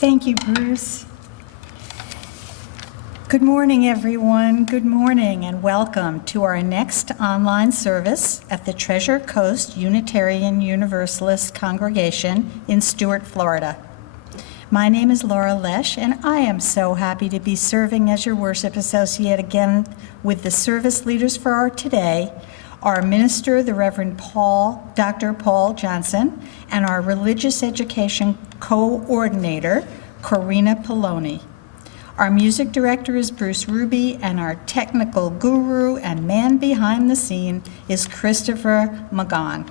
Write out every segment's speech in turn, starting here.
Thank you, Bruce. Good morning, everyone. Good morning and welcome to our next online service at the Treasure Coast Unitarian Universalist Congregation in Stuart, Florida. My name is Laura Lesh, and I am so happy to be serving as your worship associate again with the service leaders for our today, our minister, the Reverend Dr. Paul Johnson, and our religious education coordinator, Corina Poloni. Our music director is Bruce Ruby, and our technical guru and man behind the scene is Christopher Magan.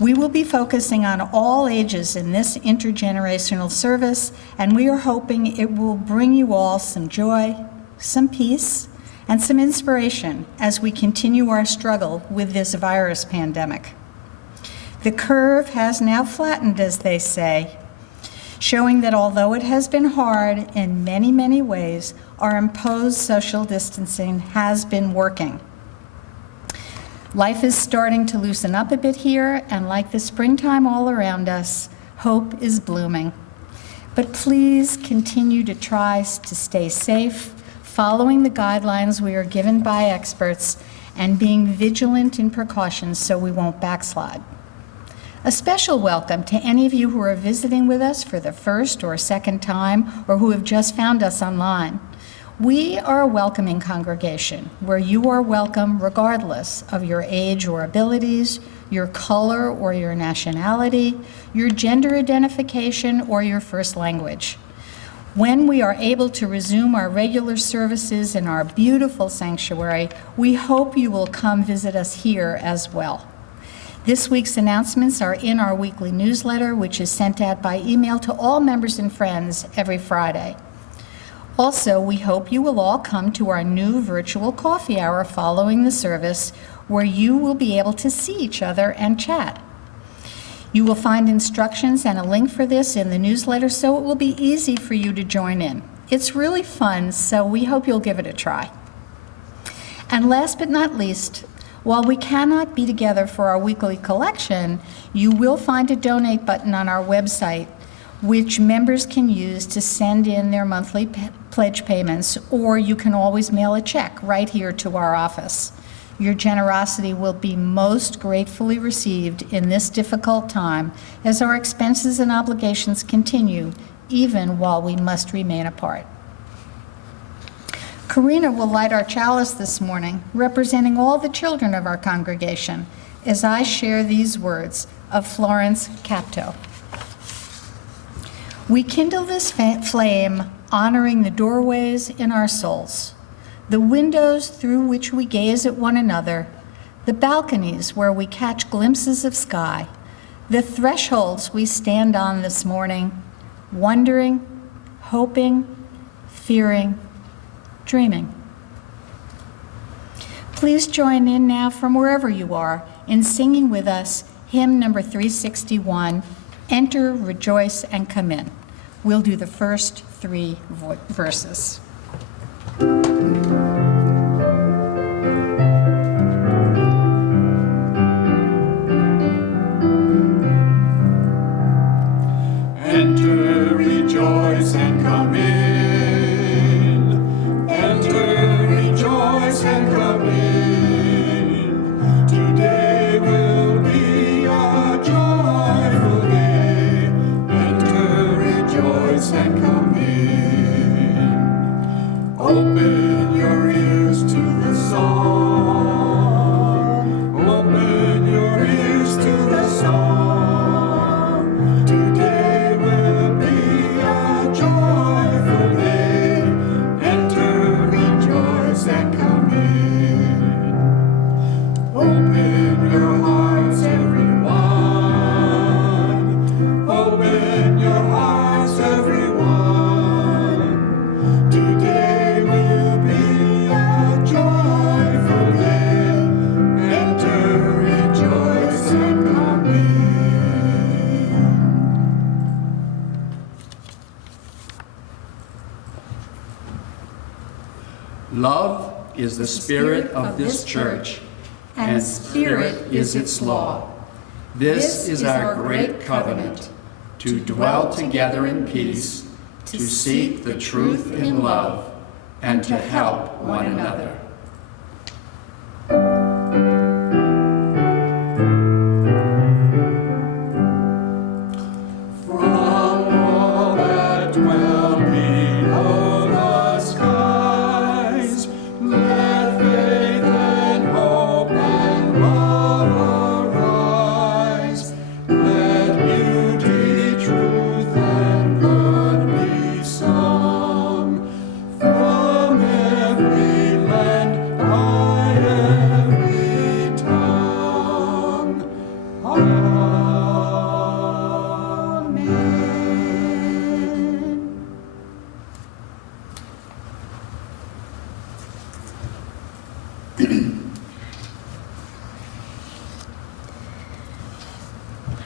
We will be focusing on all ages in this intergenerational service, and we are hoping it will bring you all some joy, some peace, and some inspiration as we continue our struggle with this virus pandemic. The curve has now flattened, as they say, showing that although it has been hard in many, many ways, our imposed social distancing has been working. Life is starting to loosen up a bit here, and like the springtime all around us, hope is blooming. But please continue to try to stay safe, following the guidelines we are given by experts, and being vigilant in precautions so we won't backslide. A special welcome to any of you who are visiting with us for the first or second time, or who have just found us online. We are a welcoming congregation where you are welcome regardless of your age or abilities, your color or your nationality, your gender identification, or your first language. When we are able to resume our regular services in our beautiful sanctuary, we hope you will come visit us here as well. This week's announcements are in our weekly newsletter, which is sent out by email to all members and friends every Friday. Also, we hope you will all come to our new virtual coffee hour following the service, where you will be able to see each other and chat. You will find instructions and a link for this in the newsletter, so it will be easy for you to join in. It's really fun, so we hope you'll give it a try. And last but not least, while we cannot be together for our weekly collection, you will find a donate button on our website, which members can use to send in their monthly pledge payments, or you can always mail a check right here to our office. Your generosity will be most gratefully received in this difficult time as our expenses and obligations continue, even while we must remain apart. Corina will light our chalice this morning, representing all the children of our congregation, as I share these words of Florence Capto. We kindle this flame, honoring the doorways in our souls, the windows through which we gaze at one another, the balconies where we catch glimpses of sky, the thresholds we stand on this morning, wondering, hoping, fearing, dreaming. Please join in now from wherever you are in singing with us hymn number 361, Enter, Rejoice, and Come In. We'll do the first three verses. Open your ears to the song. Open your ears to the song. Today will be a joyful day. Enter, rejoice, and come in. Open your hearts, everyone. Open your hearts, everyone. Today will be a joyful day. Enter, rejoice, and come in. Love is the spirit of this church, and spirit is its law. This is our great covenant, to dwell together in peace, to seek the truth in love, and to help one another. From all that dwell below the skies, let faith and hope and love arise. Let beauty, truth, and good be sung from every land, by every tongue. Amen.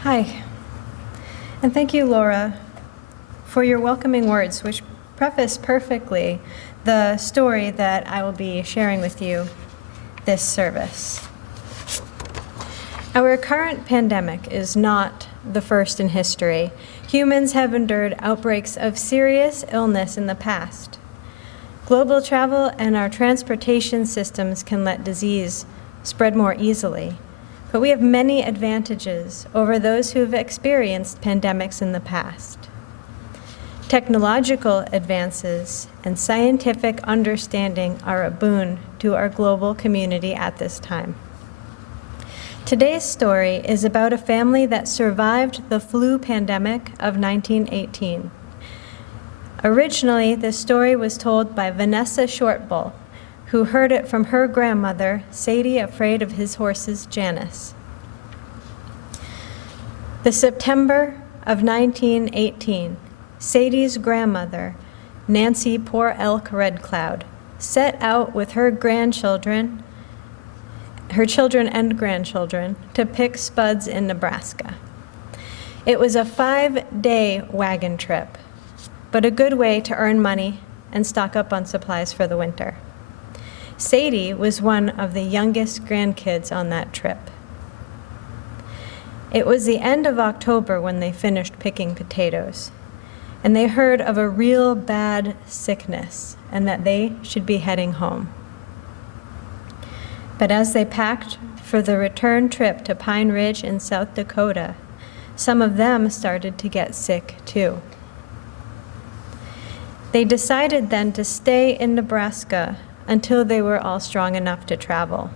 Hi, and thank you, Laura, for your welcoming words, which preface perfectly the story that I will be sharing with you this service. Our current pandemic is not the first in history. Humans have endured outbreaks of serious illness in the past. Global travel and our transportation systems can let disease spread more easily. But we have many advantages over those who have experienced pandemics in the past. Technological advances and scientific understanding are a boon to our global community at this time. Today's story is about a family that survived the flu pandemic of 1918. Originally, this story was told by Vanessa Shortbull, who heard it from her grandmother, Sadie Afraid of His Horses, Janice. The September of 1918, Sadie's grandmother, Nancy Poor Elk Red Cloud, set out with her children and grandchildren, to pick spuds in Nebraska. It was a 5-day wagon trip, but a good way to earn money and stock up on supplies for the winter. Sadie was one of the youngest grandkids on that trip. It was the end of October when they finished picking potatoes, and they heard of a real bad sickness and that they should be heading home. But as they packed for the return trip to Pine Ridge in South Dakota, some of them started to get sick too. They decided then to stay in Nebraska until they were all strong enough to travel.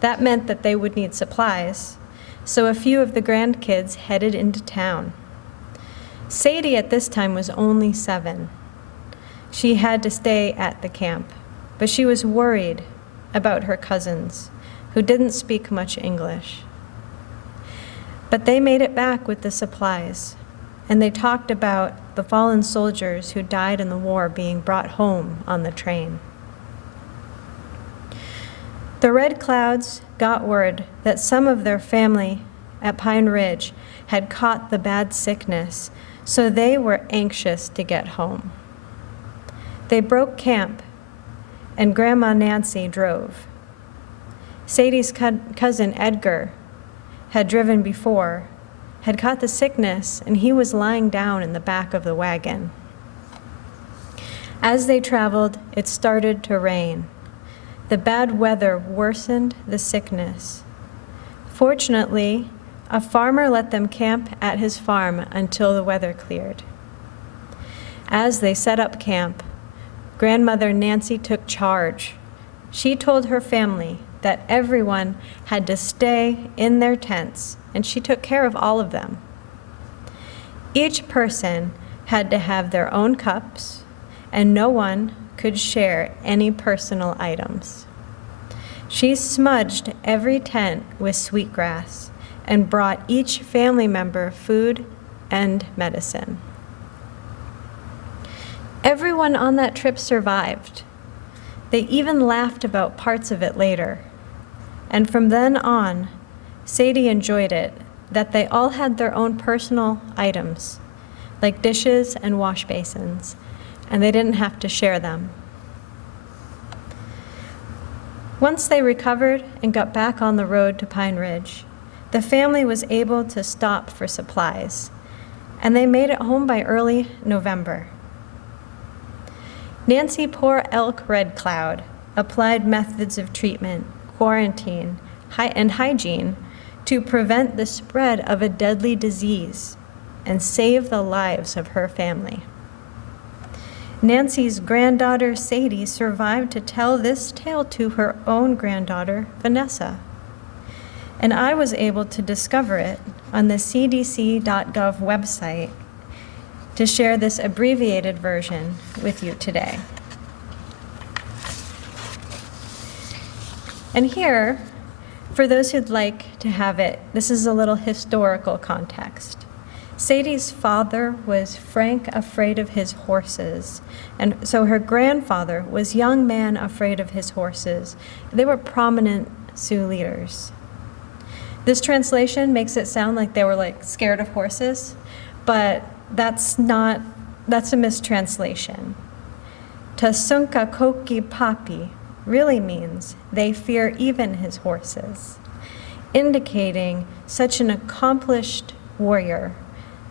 That meant that they would need supplies, so a few of the grandkids headed into town. Sadie at this time was only 7. She had to stay at the camp, but she was worried about her cousins, who didn't speak much English. But they made it back with the supplies, and they talked about the fallen soldiers who died in the war being brought home on the train. The Red Clouds got word that some of their family at Pine Ridge had caught the bad sickness, so they were anxious to get home. They broke camp, and Grandma Nancy drove. Sadie's cousin Edgar had driven before, had caught the sickness, and he was lying down in the back of the wagon. As they traveled, it started to rain. The bad weather worsened the sickness. Fortunately, a farmer let them camp at his farm until the weather cleared. As they set up camp, grandmother Nancy took charge. She told her family that everyone had to stay in their tents, and she took care of all of them. Each person had to have their own cups, and no one could share any personal items. She smudged every tent with sweetgrass and brought each family member food and medicine. Everyone on that trip survived. They even laughed about parts of it later. And from then on, Sadie enjoyed it that they all had their own personal items, like dishes and wash basins, and they didn't have to share them. Once they recovered and got back on the road to Pine Ridge, the family was able to stop for supplies, and they made it home by early November. Nancy Poor Elk Red Cloud applied methods of treatment, quarantine, and hygiene to prevent the spread of a deadly disease and save the lives of her family. Nancy's granddaughter Sadie survived to tell this tale to her own granddaughter Vanessa, and I was able to discover it on the cdc.gov website to share this abbreviated version with you today. And here, for those who'd like to have it, this is a little historical context. Sadie's father was Frank afraid of his horses, and so her grandfather was Young Man afraid of his horses. They were prominent Sioux leaders. This translation makes it sound like they were like scared of horses, but that's a mistranslation. Tasunka Koki Papi really means they fear even his horses, indicating such an accomplished warrior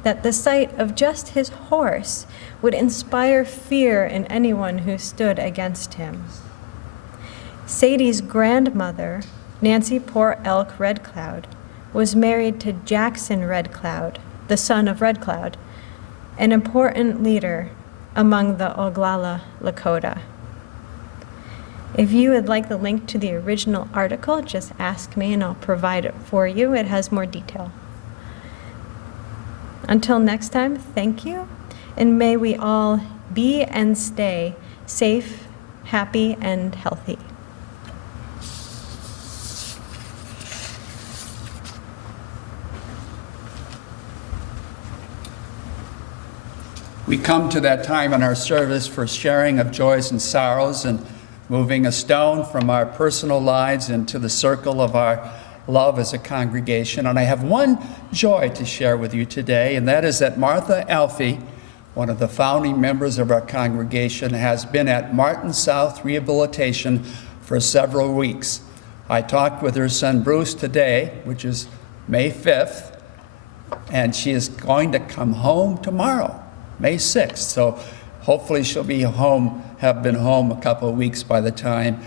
that the sight of just his horse would inspire fear in anyone who stood against him. Sadie's grandmother, Nancy Poor Elk Red Cloud, was married to Jackson Red Cloud, the son of Red Cloud, an important leader among the Oglala Lakota. If you would like the link to the original article, just ask me and I'll provide it for you. It has more detail. Until next time, thank you, and may we all be and stay safe, happy, and healthy. We come to that time in our service for sharing of joys and sorrows and moving a stone from our personal lives into the circle of our love as a congregation. And I have one joy to share with you today, and that is that Martha Alfie, one of the founding members of our congregation, has been at Martin South Rehabilitation for several weeks. I talked with her son Bruce today, which is May 5th, and she is going to come home tomorrow, May 6th. So hopefully she'll be home, have been home a couple of weeks by the time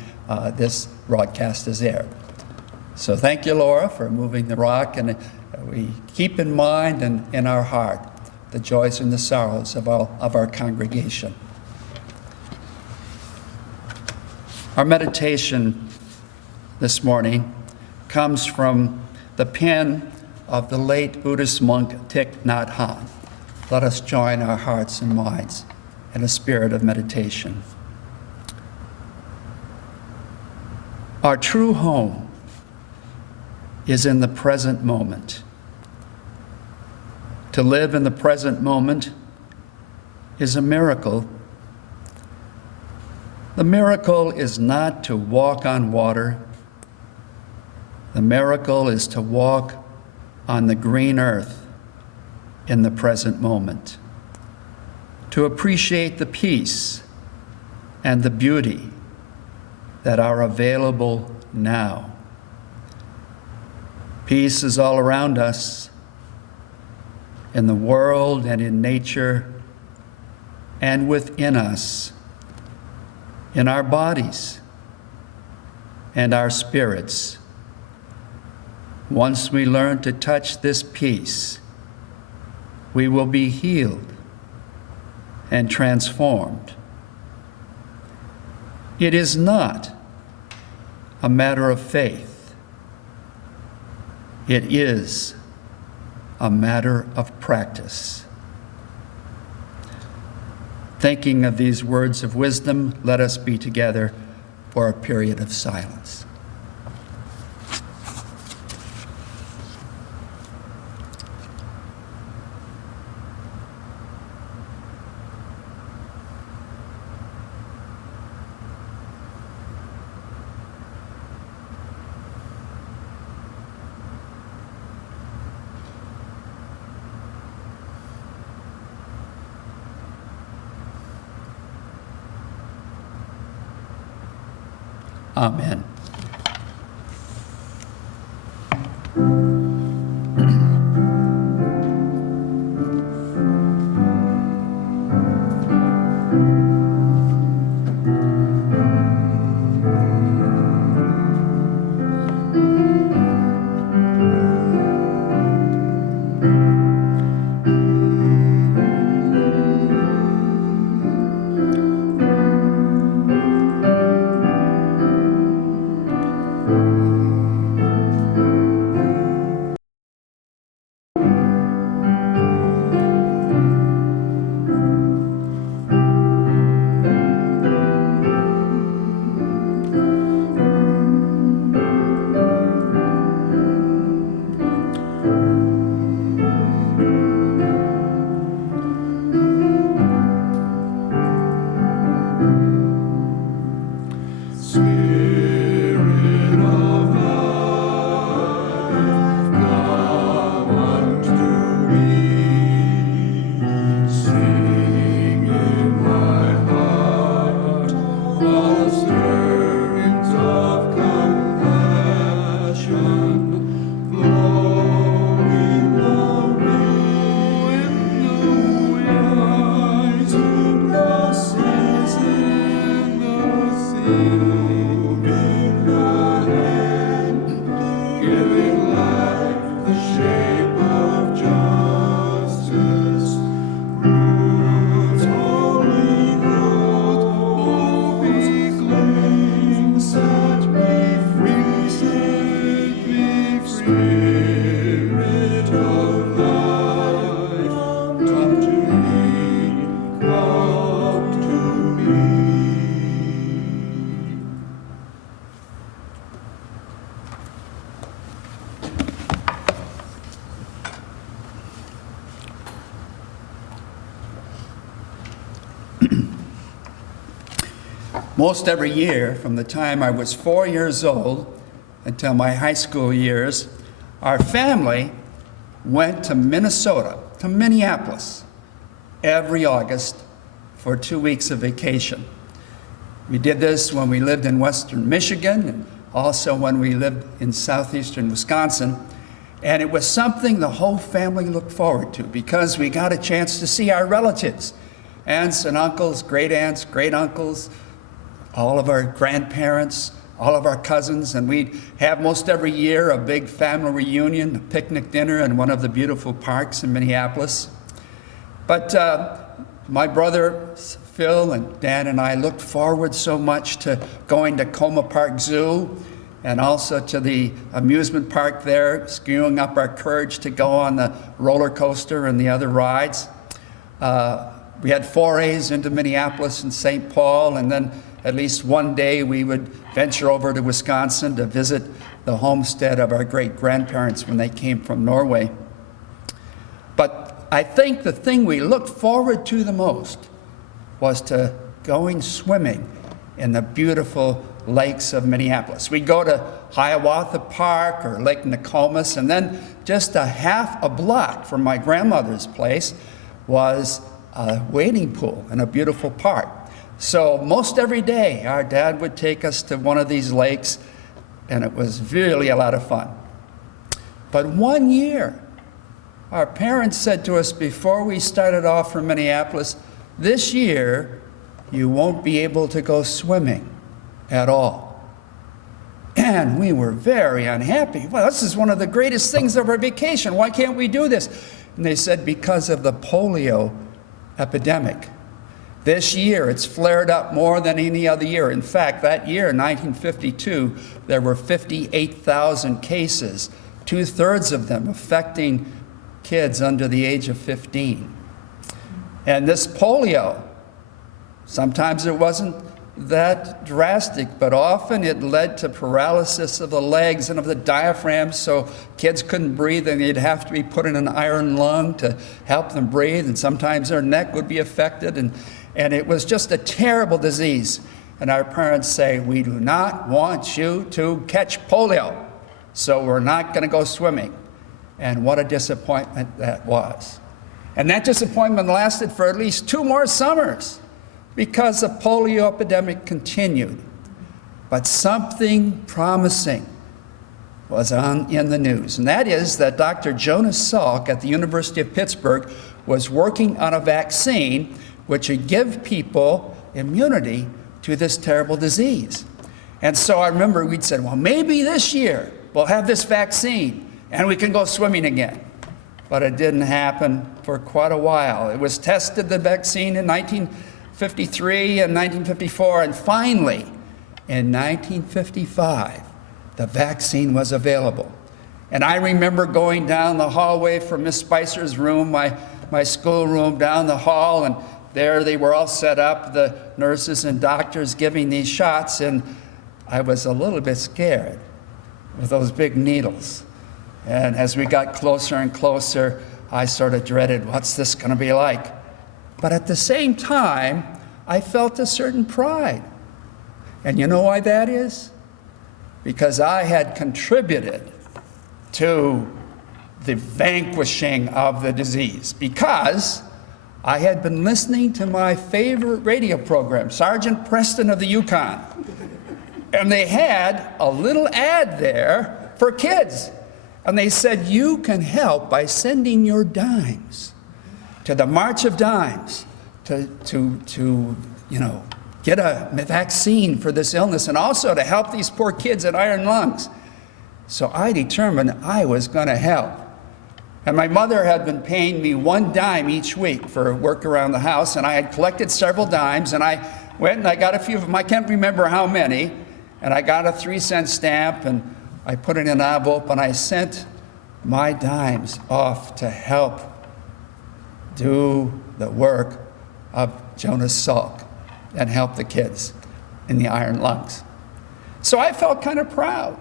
this broadcast is aired. So thank you, Laura, for moving the rock, and we keep in mind and in our heart the joys and the sorrows of our congregation. Our meditation this morning comes from the pen of the late Buddhist monk Thich Nhat Hanh. Let us join our hearts and minds in a spirit of meditation. Our true home is in the present moment. To live in the present moment is a miracle. The miracle is not to walk on water. The miracle is to walk on the green earth in the present moment. To appreciate the peace and the beauty that are available now. Peace is all around us, in the world and in nature, and within us, in our bodies and our spirits. Once we learn to touch this peace, we will be healed and transformed It is not a matter of faith. It is a matter of practice. Thinking of these words of wisdom, let us be together for a period of silence. Amen. Spirit of life, come unto me. Sing in my heart all stirrings of compassion, blowing the wind, rising the seas in the sea. Giving life the shape of justice, roots holy good, weaklings set me free, set me free. Spirit of life, come to me, come to me. Most every year, from the time I was 4 years old until my high school years, our family went to Minnesota, to Minneapolis, every August for 2 weeks of vacation. We did this when we lived in western Michigan and also when we lived in southeastern Wisconsin. And it was something the whole family looked forward to because we got a chance to see our relatives, aunts and uncles, great aunts, great uncles, all of our grandparents, all of our cousins, and we'd have most every year a big family reunion, a picnic dinner in one of the beautiful parks in Minneapolis. But my brother Phil and Dan and I looked forward so much to going to Coma Park Zoo and also to the amusement park there, skewing up our courage to go on the roller coaster and the other rides. We had forays into Minneapolis and St. Paul, and then at least one day we would venture over to Wisconsin to visit the homestead of our great-grandparents when they came from Norway. But I think the thing we looked forward to the most was to going swimming in the beautiful lakes of Minneapolis. We'd go to Hiawatha Park or Lake Nokomis, and then just a half a block from my grandmother's place was a wading pool in a beautiful park. So most every day, our dad would take us to one of these lakes, and it was really a lot of fun. But one year, our parents said to us before we started off from Minneapolis, this year, you won't be able to go swimming at all. And we were very unhappy. Well, this is one of the greatest things of our vacation. Why can't we do this? And they said because of the polio epidemic. This year, it's flared up more than any other year. In fact, that year, 1952, there were 58,000 cases, 2/3 of them affecting kids under the age of 15. And this polio, sometimes it wasn't that drastic, but often it led to paralysis of the legs and of the diaphragm, so kids couldn't breathe and they'd have to be put in an iron lung to help them breathe, and sometimes their neck would be affected, and it was just a terrible disease. And our parents say, we do not want you to catch polio, so we're not going to go swimming. And what a disappointment that was. And that disappointment lasted for at least 2 more summers because the polio epidemic continued. But something promising was in the news, and that is that Dr. Jonas Salk at the University of Pittsburgh was working on a vaccine which would give people immunity to this terrible disease. And so I remember we'd said, well, maybe this year we'll have this vaccine and we can go swimming again. But it didn't happen for quite a while. It was tested, the vaccine, in 1953 and 1954, and finally, in 1955, the vaccine was available. And I remember going down the hallway from Miss Spicer's room, my school room, down the hall, and there they were all set up, the nurses and doctors giving these shots, and I was a little bit scared with those big needles. And as we got closer and closer, I sort of dreaded, what's this going to be like? But at the same time, I felt a certain pride. And you know why that is? Because I had contributed to the vanquishing of the disease. Because I had been listening to my favorite radio program, Sergeant Preston of the Yukon. And they had a little ad there for kids. And they said, you can help by sending your dimes to the March of Dimes to get a vaccine for this illness, and also to help these poor kids at iron lungs. So I determined I was going to help. And my mother had been paying me 1 dime each week for work around the house, and I had collected several dimes, and I went and I got a few of them. I can't remember how many, and I got a 3-cent stamp, and I put it in an envelope, and I sent my dimes off to help do the work of Jonas Salk and help the kids in the iron lungs. So I felt kind of proud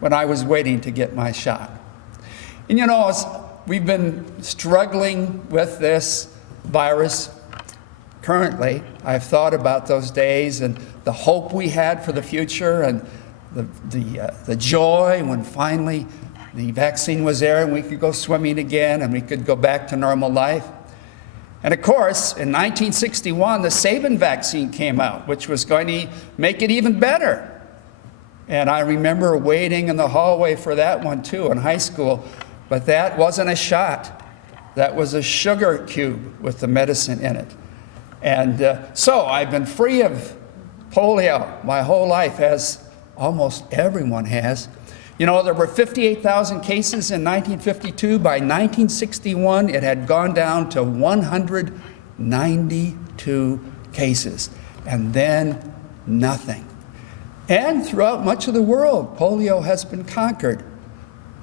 when I was waiting to get my shot. And you know, we've been struggling with this virus currently. I've thought about those days and the hope we had for the future, and the joy when finally the vaccine was there and we could go swimming again and we could go back to normal life. And of course, in 1961, the Sabin vaccine came out, which was going to make it even better. And I remember waiting in the hallway for that one too in high school, but that wasn't a shot. That was a sugar cube with the medicine in it. And so I've been free of polio my whole life, as almost everyone has. You know, there were 58,000 cases in 1952. By 1961, it had gone down to 192 cases, and then nothing. And throughout much of the world, polio has been conquered,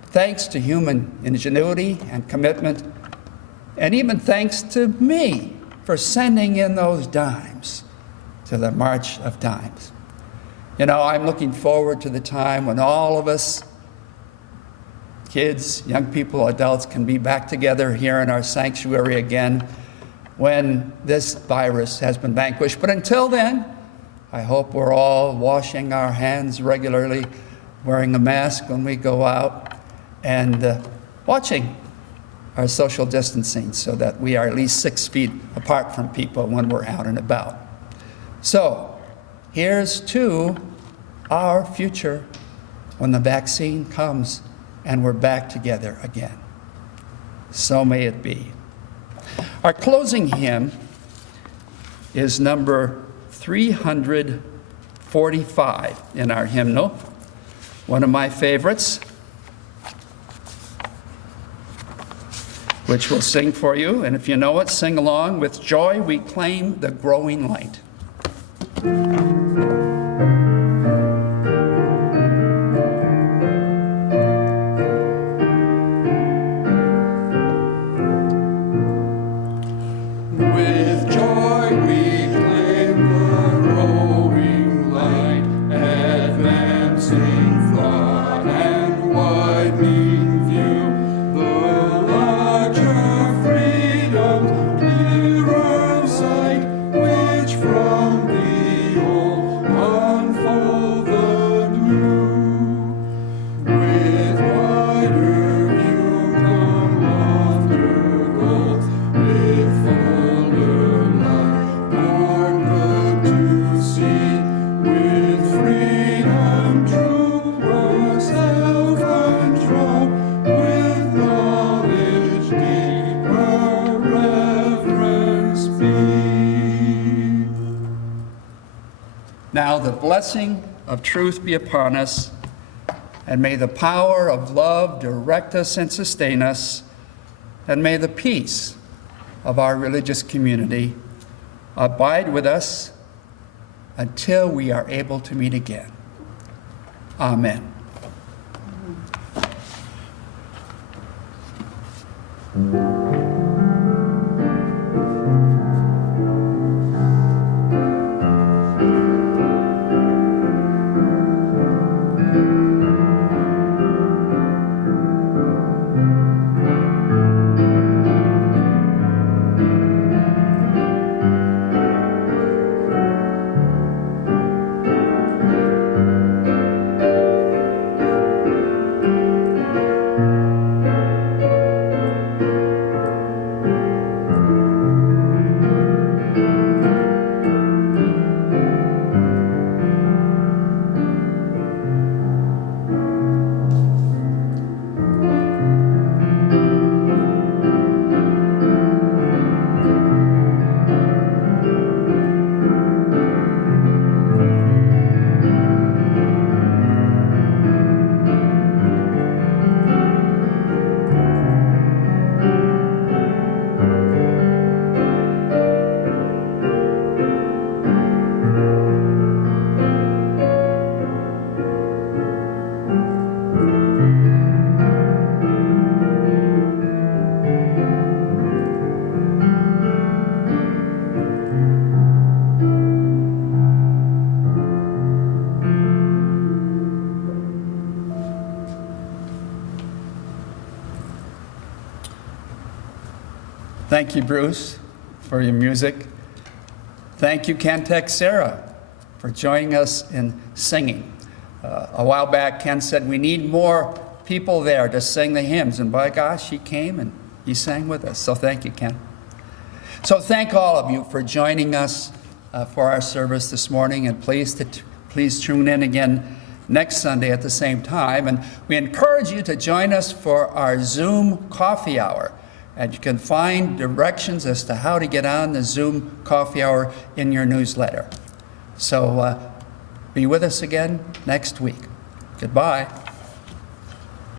thanks to human ingenuity and commitment, and even thanks to me for sending in those dimes to the March of Dimes. You know, I'm looking forward to the time when all of us, kids, young people, adults, can be back together here in our sanctuary again when this virus has been vanquished. But until then, I hope we're all washing our hands regularly, wearing a mask when we go out, and watching our social distancing so that we are at least 6 feet apart from people when we're out and about. So, here's to our future when the vaccine comes and we're back together again. So may it be. Our closing hymn is number 345 in our hymnal, one of my favorites. which we'll sing for you. And if you know it, sing along. With joy we claim the growing light. With joy we claim the growing light, advancing thought and widening view, the larger freedom, clearer sight, which from the old unfold the new. With wider view come loftier goals, with fuller light, more good to see. With freedom true, more self-control, with knowledge deeper reverence be. Now the blessing of truth be upon us, and may the power of love direct us and sustain us, and may the peace of our religious community abide with us until we are able to meet again. Amen. Thank you, Bruce, for your music. Thank you, Cantex Sarah, for joining us in singing. A while back, Ken said we need more people there to sing the hymns, and by gosh, he came and he sang with us. So thank you, Ken. So thank all of you for joining us for our service this morning, and please tune in again next Sunday at the same time. And we encourage you to join us for our Zoom coffee hour. And you can find directions as to how to get on the Zoom coffee hour in your newsletter. So be with us again next week. Goodbye.